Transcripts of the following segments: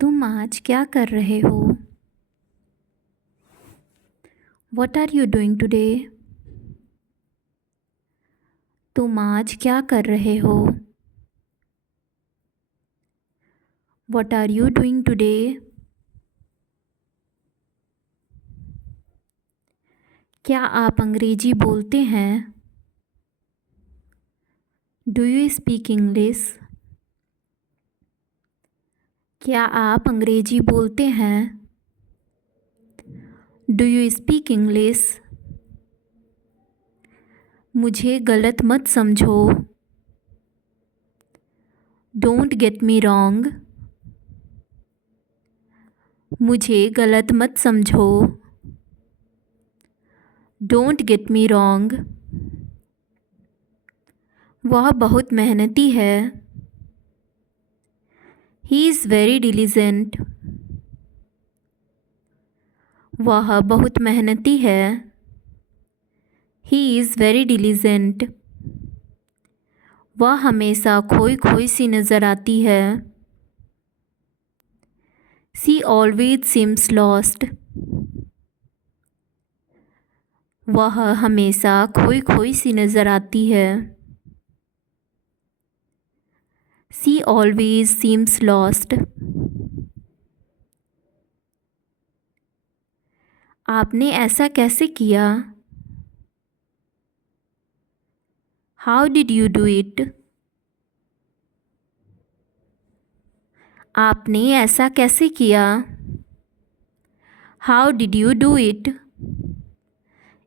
तुम आज क्या कर रहे हो? What are you doing today? तुम आज क्या कर रहे हो? What are you doing today? क्या आप अंग्रेजी बोलते हैं? Do you speak English? क्या आप अंग्रेजी बोलते हैं? Do you speak English? मुझे गलत मत समझो। Don't get me wrong. मुझे गलत मत समझो। Don't get me wrong. वह बहुत मेहनती है। He is very diligent. वह बहुत मेहनती है। He is very diligent. वह हमेशा खोई खोई सी नज़र आती है। She always seems lost. वह हमेशा खोई खोई सी नज़र आती है। She always seems lost. आपने ऐसा कैसे किया? How did you do it? आपने ऐसा कैसे किया? How did you do it?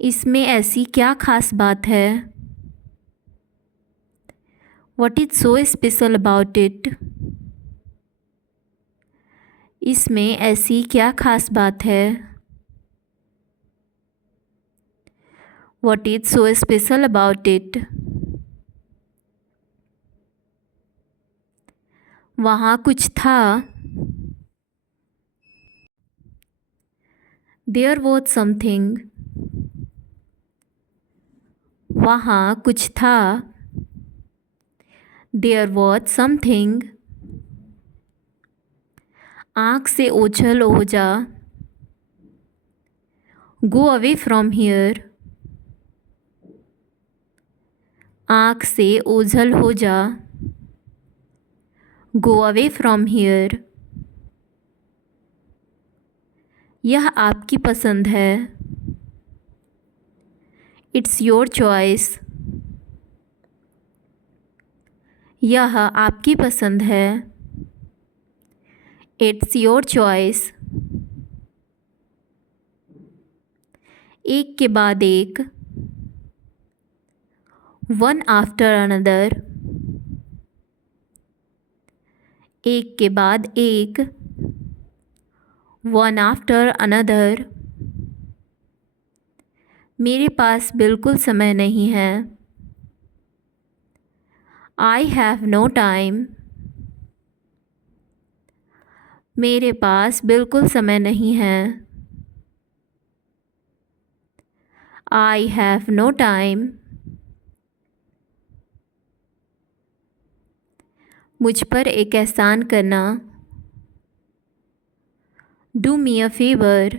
इसमें ऐसी क्या खास बात है? What is so special about it? इसमें ऐसी क्या खास बात है? What is so special about it? वहाँ कुछ था। There was something. वहाँ कुछ था। There was something. आँख से ओझल हो जा। Go away from here. आँख से ओझल हो जा। Go away from here. यह आपकी पसंद है। It's your choice. यह आपकी पसंद है। It's your choice. एक के बाद एक। One after another. एक के बाद एक। One after another. मेरे पास बिल्कुल समय नहीं है। I have no time. मेरे पास बिल्कुल समय नहीं है। I have no time. मुझ पर एक एहसान करना। Do me a favor.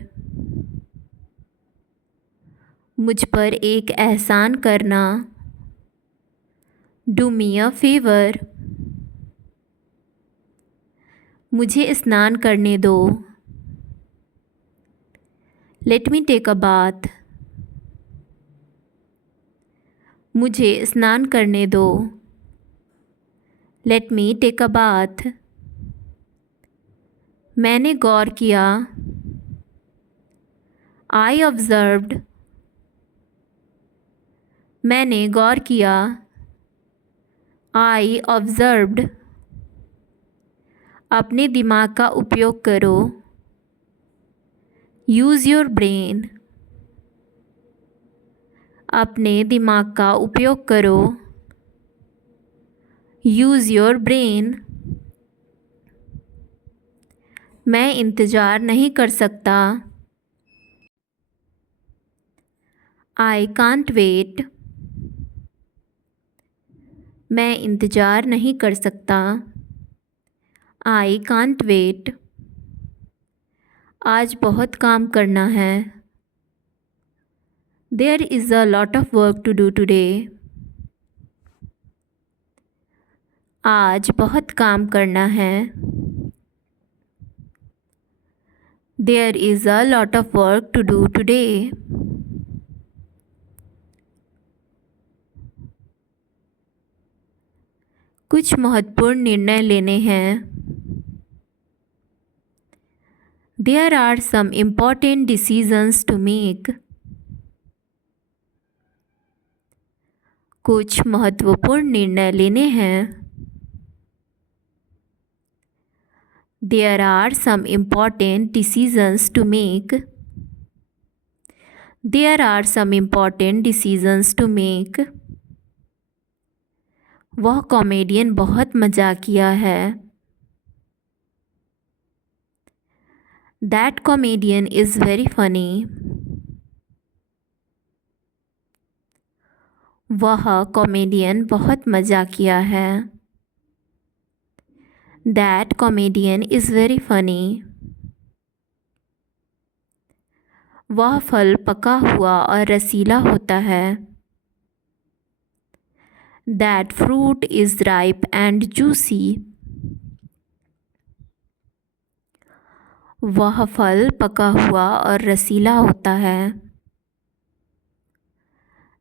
मुझ पर एक एहसान करना। Do me a favor. मुझे स्नान करने दो। Let me take a bath. मुझे स्नान करने दो। Let me take a bath. मैंने गौर किया। I observed. मैंने गौर किया। I observed. अपने दिमाग का उपयोग करो। Use your brain. अपने दिमाग का उपयोग करो। Use your brain. मैं इंतज़ार नहीं कर सकता। I can't wait. मैं इंतज़ार नहीं कर सकता। I can't wait. आज बहुत काम करना है। There is a lot of work to do today. आज बहुत काम करना है। There is a lot of work to do today. कुछ महत्वपूर्ण निर्णय लेने हैं। There are some important decisions to make. कुछ महत्वपूर्ण निर्णय लेने हैं। There are some important decisions to make. There are some important decisions to make. वह कॉमेडियन बहुत मजाकिया है। That comedian is very funny. वह कॉमेडियन बहुत मजाकिया है। That comedian is very funny. वह फल पका हुआ और रसीला होता है। That fruit is ripe and juicy. वह फल पका हुआ और रसीला होता है।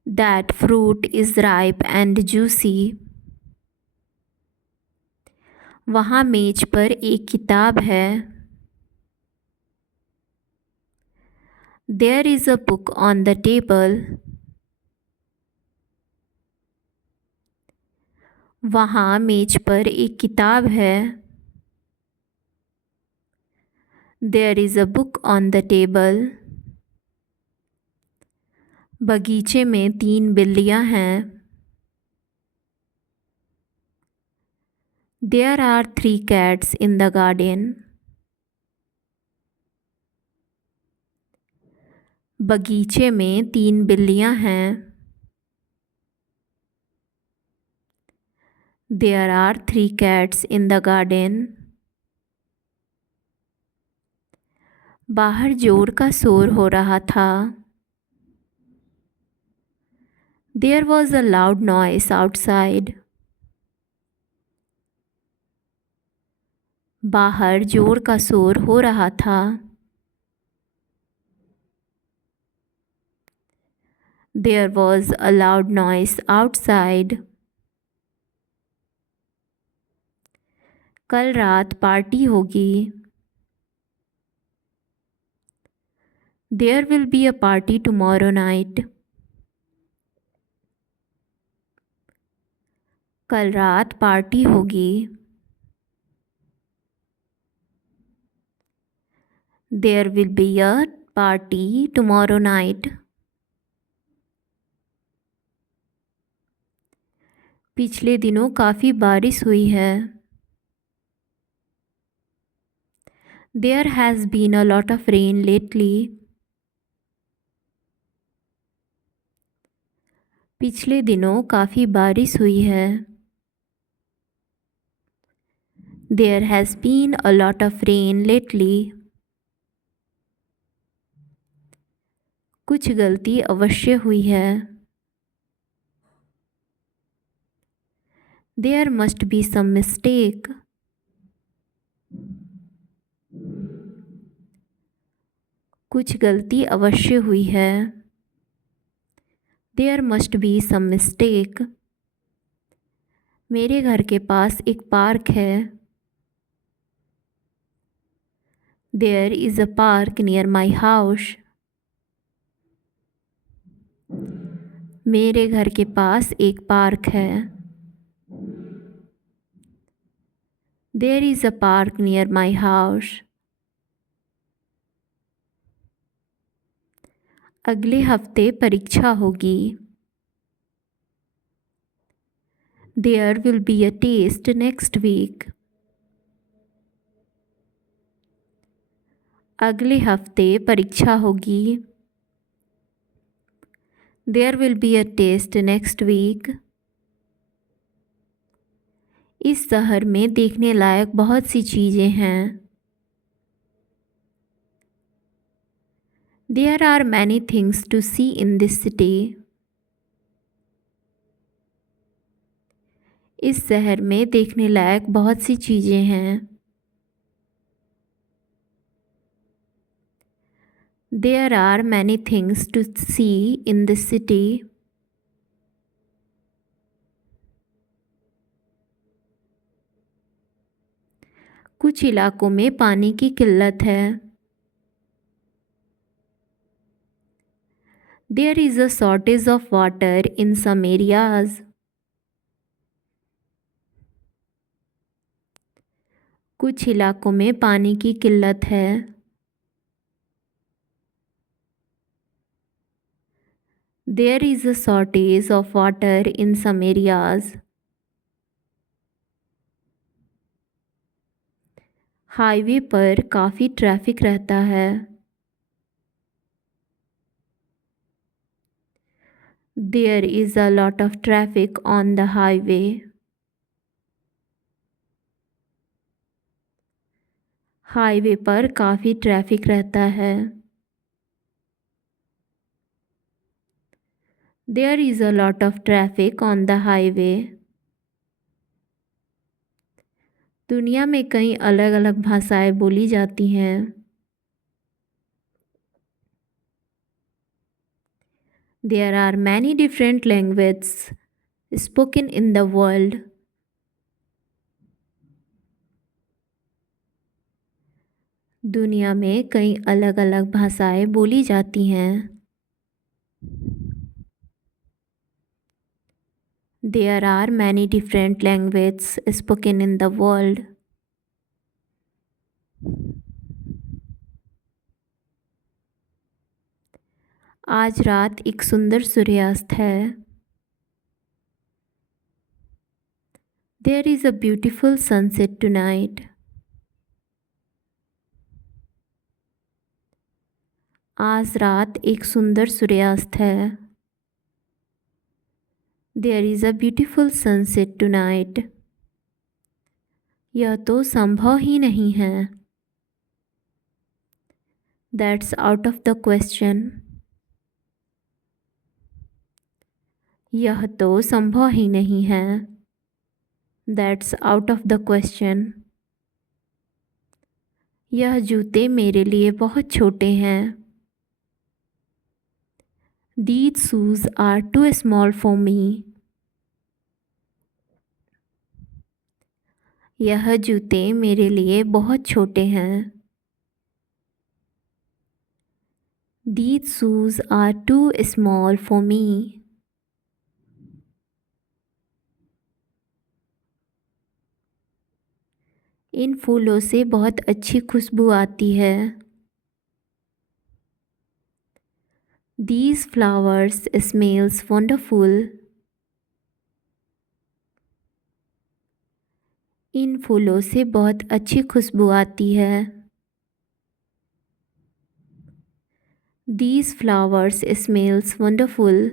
That fruit is ripe and juicy. वहाँ मेज पर एक किताब है। There is a book on the table. वहाँ मेज पर एक किताब है। There is a book on the table. बगीचे में 3 बिल्लियाँ हैं। There are 3 cats in the garden. बगीचे में 3 बिल्लियाँ हैं। There are 3 cats in the garden. बाहर जोर का शोर हो रहा था। There was a loud noise outside. बाहर जोर का शोर हो रहा था। There was a loud noise outside. कल रात पार्टी होगी। There will be a party tomorrow night. कल रात पार्टी होगी। There will be a party tomorrow night. पिछले दिनों काफ़ी बारिश हुई है। There has been a lot of rain lately. पिछले दिनों काफ़ी बारिश हुई है। There has been a lot of rain lately. कुछ गलती अवश्य हुई है। There must be some mistake. कुछ गलती अवश्य हुई है। There must be some mistake. मेरे घर के पास एक पार्क है। There is a park near my house. मेरे घर के पास एक पार्क है। There is a park near my house. अगले हफ्ते परीक्षा होगी। There will be a test next week. अगले हफ्ते परीक्षा होगी। There will be a test next week. इस शहर में देखने लायक बहुत सी चीज़ें हैं। There are many things to see in this city. इस शहर में देखने लायक बहुत सी चीज़ें हैं. There are many things to see in this city. कुछ इलाकों में पानी की किल्लत है. There is a shortage of water in some areas. कुछ इलाकों में पानी की किल्लत है. There is a shortage of water in some areas. Highway पर काफ़ी ट्रैफिक रहता है. There is a lot of traffic on the highway. Highway पर काफ़ी ट्रैफिक रहता है. There is a lot of traffic on the highway. दुनिया में कई अलग अलग भाषाएं बोली जाती हैं. There are many different languages spoken in the world. दुनिया में कई अलग अलग भाषाएं बोली जाती हैं. There are many different languages spoken in the world. आज रात एक सुंदर सूर्यास्त है. There is a beautiful sunset tonight. आज रात एक सुंदर सूर्यास्त है. There is a beautiful sunset tonight. यह तो संभव ही नहीं है. That's out of the question. यह तो संभव ही नहीं है. That's out of the question. यह जूते मेरे लिए बहुत छोटे हैं. These shoes are too small for me. यह जूते मेरे लिए बहुत छोटे हैं. These shoes are too small for me. इन फूलों से बहुत अच्छी खुशबू आती है. These flowers smells wonderful. इन फूलों से बहुत अच्छी खुशबू आती है. These flowers smells wonderful.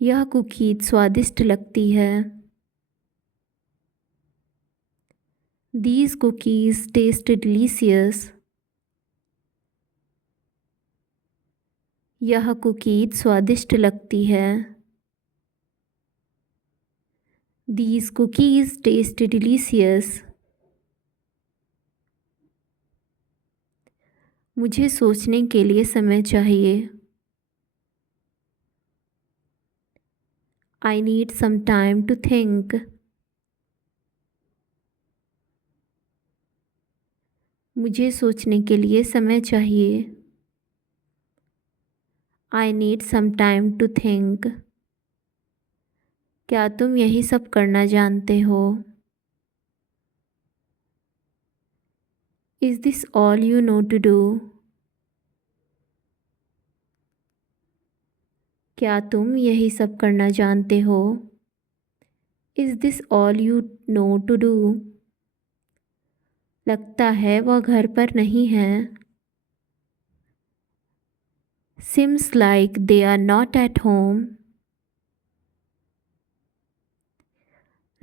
यह कुकीज स्वादिष्ट लगती है. These cookies taste delicious. यह कुकीज स्वादिष्ट लगती है. These cookies taste delicious. मुझे सोचने के लिए समय चाहिए. I need some time to think. मुझे सोचने के लिए समय चाहिए. I need some time to think. क्या तुम यही सब करना जानते हो? Is this all you know to do? क्या तुम यही सब करना जानते हो? Is this all you know to do? लगता है वह घर पर नहीं है. Seems like they are not at home.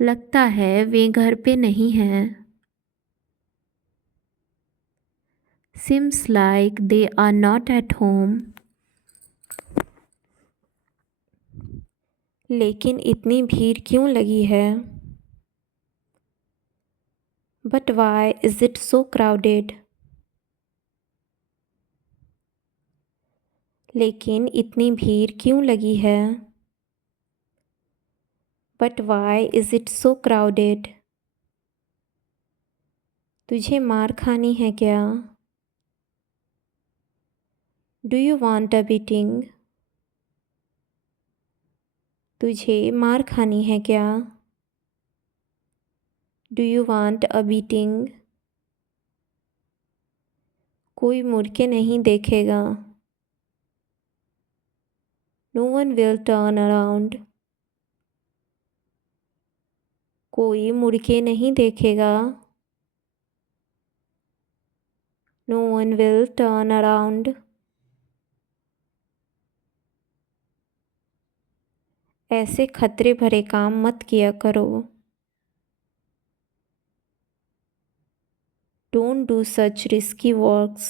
लगता है वे घर पे नहीं हैं. Seems like they are not at home. लेकिन इतनी भीड़ क्यों लगी है? But why is it so crowded? लेकिन इतनी भीड़ क्यों लगी है? But why is it so crowded? तुझे मार खानी है क्या? Do you want a beating? तुझे मार खानी है क्या? Do you want a beating? कोई मुड़ के नहीं देखेगा. No one will turn around. कोई मुड़ के नहीं देखेगा. No one will turn around. ऐसे खतरे भरे काम मत किया करो. Don't do such risky works.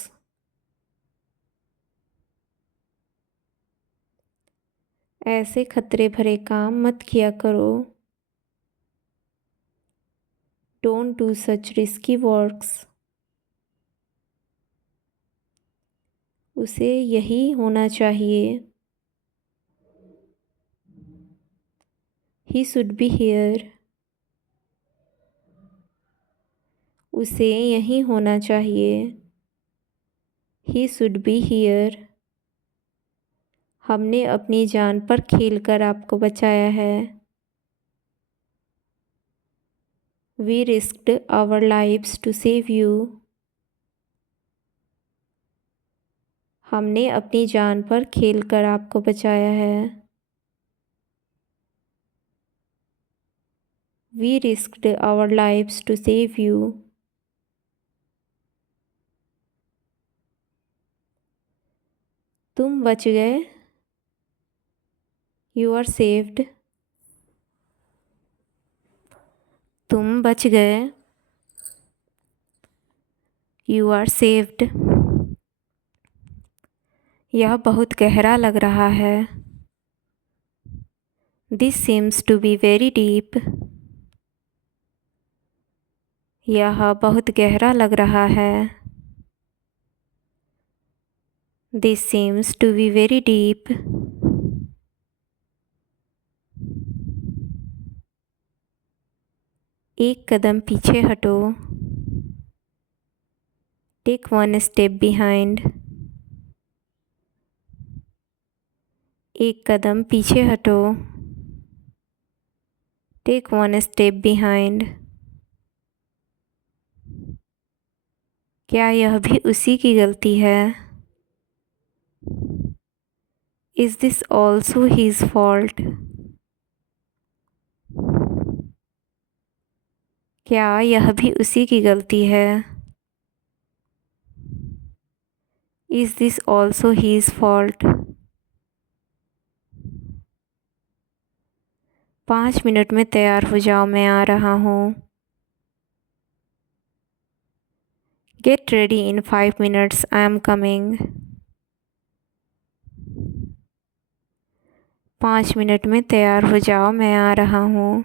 ऐसे खतरे भरे काम मत किया करो. Don't do such risky works. उसे यही होना चाहिए. He should be here. उसे यहीं होना चाहिए. He should be here. हमने अपनी जान पर खेलकर आपको बचाया है. We risked our lives to save you. हमने अपनी जान पर खेलकर आपको बचाया है. We risked our lives to save you. तुम बच गए. You are saved. तुम बच गए. You are saved. यह बहुत गहरा लग रहा है. This seems to be very deep. यह बहुत गहरा लग रहा है. This seems to be very deep. एक कदम पीछे हटो. Take one step behind. एक कदम पीछे हटो. Take one step behind. क्या यह भी उसी की गलती है? Is this also his fault? क्या यह भी उसी की गलती है? Is this also his fault? 5 minute में तैयार हो जाओ, मैं आ रहा हूँ. Get ready in 5 minutes, I am coming. 5 minute में तैयार हो जाओ, मैं आ रहा हूँ.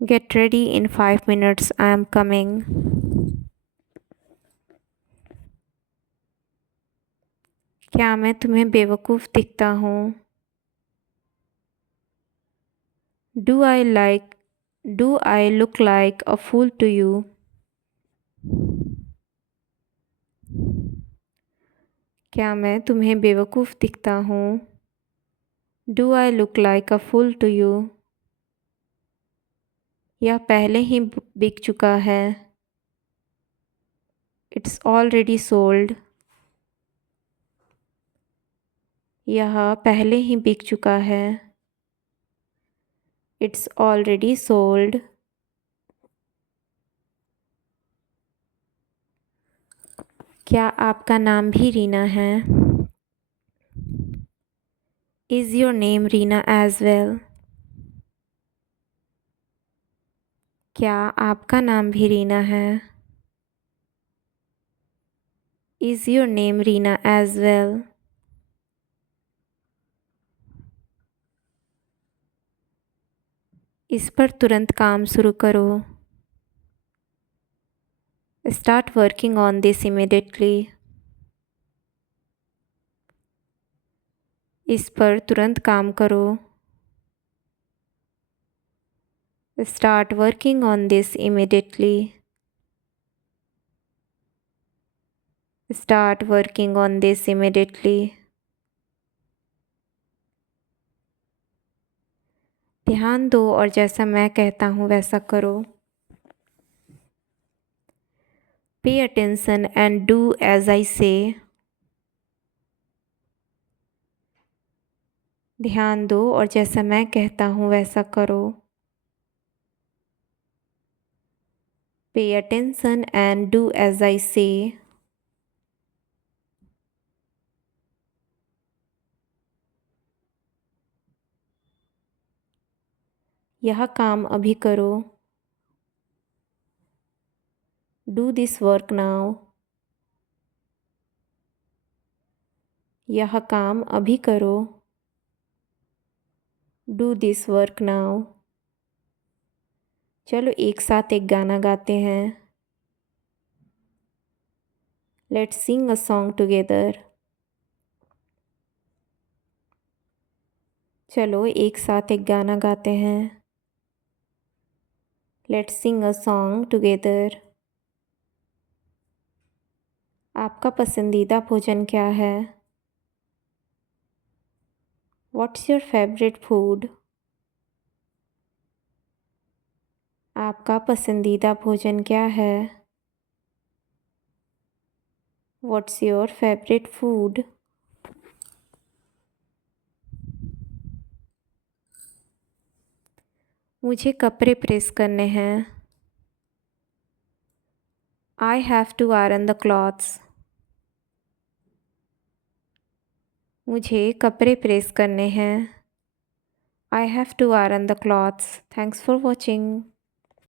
Get ready in 5 minutes, I am coming. क्या मैं तुम्हें बेवकूफ़ दिखता हूँ? Do I look like a fool to you? क्या मैं तुम्हें बेवकूफ़ दिखता हूँ? Do I look like a fool to you? यह पहले ही बिक चुका है. It's already sold. यह पहले ही बिक चुका है. It's already sold. क्या आपका नाम भी रीना है? Is your name Reena as well? क्या आपका नाम भी रीना है? Is your name Reena as well? इस पर तुरंत काम शुरू करो। Start working on this immediately. इस पर तुरंत काम करो। Start working on this immediately. Start working on this immediately. ध्यान दो और जैसा मैं कहता हूँ वैसा करो। Pay attention and do as I say. ध्यान दो और जैसा मैं कहता हूँ वैसा करो। Pay attention and do as I say. यह काम अभी करो। Do this work now. यह काम अभी करो। Do this work now. चलो एक साथ एक गाना गाते हैं। Let's sing a song together. चलो एक साथ एक गाना गाते हैं। Let's sing a song together. आपका पसंदीदा भोजन क्या है? What's your favourite food? आपका पसंदीदा भोजन क्या है? What's your favourite food? मुझे कपड़े प्रेस करने हैं। I have to iron the clothes. मुझे कपड़े प्रेस करने हैं। I have to iron the clothes. Thanks for watching.